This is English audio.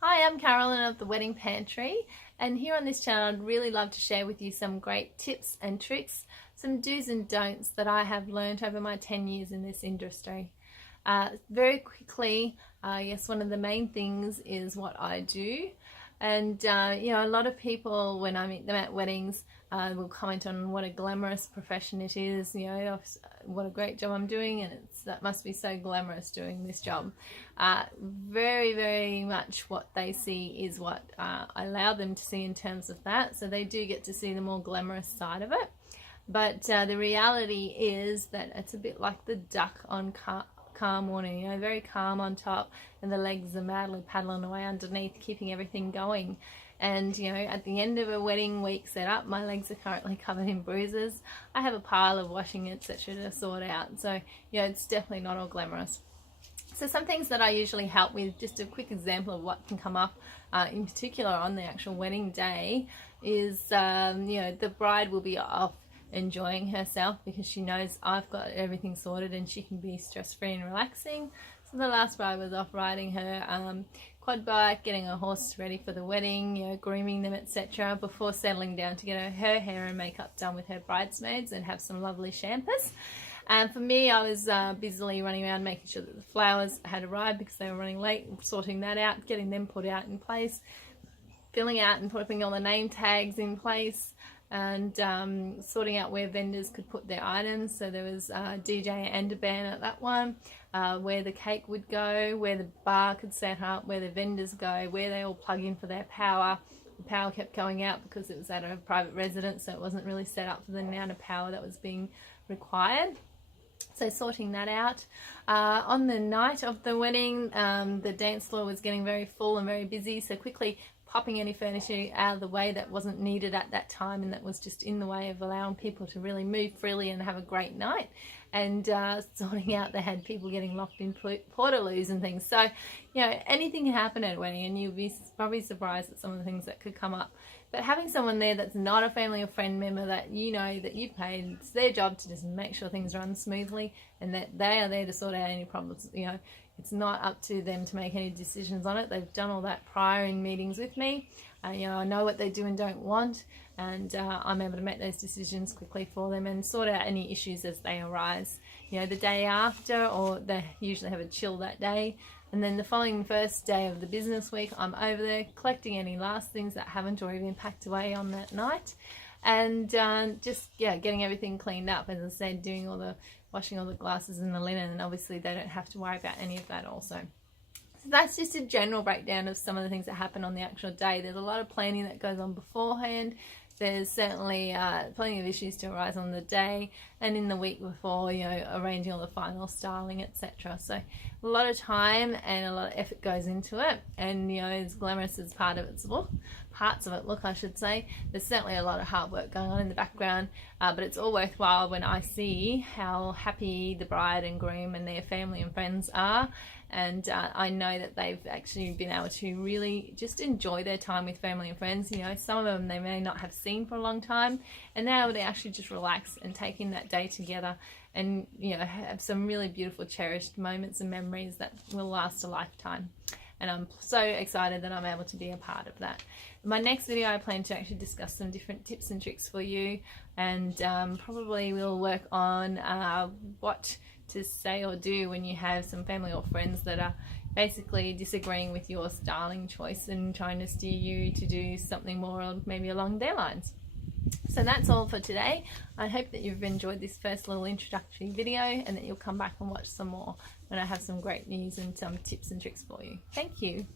Hi, I'm Carolyn of the Wedding Pantry, and here on this channel I'd really love to share with you some great tips and tricks, some do's and don'ts that I have learned over my 10 years in this industry. Very quickly, yes, one of the main things is what I do. And a lot of people, when I meet them at weddings, will comment on what a glamorous profession it is, what a great job I'm doing, and that must be so glamorous doing this job. Very, very much what they see is what I allow them to see in terms of that, so they do get to see the more glamorous side of it. But the reality is that it's a bit like the duck on calm morning, very calm on top, and the legs are madly paddling away underneath, keeping everything going. And at the end of a wedding week setup, my legs are currently covered in bruises. I have a pile of washing, etc. to sort out, so it's definitely not all glamorous. So some things that I usually help with, just a quick example of what can come up in particular on the actual wedding day, is the bride will be off enjoying herself because she knows I've got everything sorted and she can be stress-free and relaxing. So the last bride was off riding her quad bike, getting her horse ready for the wedding, grooming them, etc., before settling down to get her hair and makeup done with her bridesmaids and have some lovely champers. And for me, I was busily running around making sure that the flowers had arrived because they were running late, sorting that out, getting them put out in place, filling out and putting all the name tags in place, and sorting out where vendors could put their items. So there was a DJ and a band at that one, where the cake would go, where the bar could set up, where the vendors go, where they all plug in for their power. The power kept going out because it was at a private residence, so it wasn't really set up for the amount of power that was being required. So sorting that out. On the night of the wedding, the dance floor was getting very full and very busy, so quickly popping any furniture out of the way that wasn't needed at that time and that was just in the way of allowing people to really move freely and have a great night. And sorting out, they had people getting locked in portaloos and things. So anything can happen at a wedding, and you'll be probably surprised at some of the things that could come up. But having someone there that's not a family or friend member that that you've paid, it's their job to just make sure things run smoothly and that they are there to sort out any problems. It's not up to them to make any decisions on it. They've done all that prior in meetings with me. I know what they do and don't want, and I'm able to make those decisions quickly for them and sort out any issues as they arise. The day after, or they usually have a chill that day, and then the following first day of the business week, I'm over there collecting any last things that haven't or even packed away on that night, and getting everything cleaned up. As I said, doing all the washing all the glasses and the linen, and obviously they don't have to worry about any of that also. So that's just a general breakdown of some of the things that happen on the actual day. There's a lot of planning that goes on beforehand. There's certainly plenty of issues to arise on the day and in the week before, arranging all the final styling, etc. So a lot of time and a lot of effort goes into it, and as glamorous as parts of it look, I should say, there's certainly a lot of hard work going on in the background, but it's all worthwhile when I see how happy the bride and groom and their family and friends are. And I know that they've actually been able to really just enjoy their time with family and friends. Some of them they may not have seen for a long time, and they're able to actually just relax and take in that day together and have some really beautiful cherished moments and memories that will last a lifetime. And I'm so excited that I'm able to be a part of that. In my next video, I plan to actually discuss some different tips and tricks for you, and probably we'll work on what to say or do when you have some family or friends that are basically disagreeing with your styling choice and trying to steer you to do something more maybe along their lines. So that's all for today. I hope that you've enjoyed this first little introductory video, and that you'll come back and watch some more when I have some great news and some tips and tricks for you. Thank you.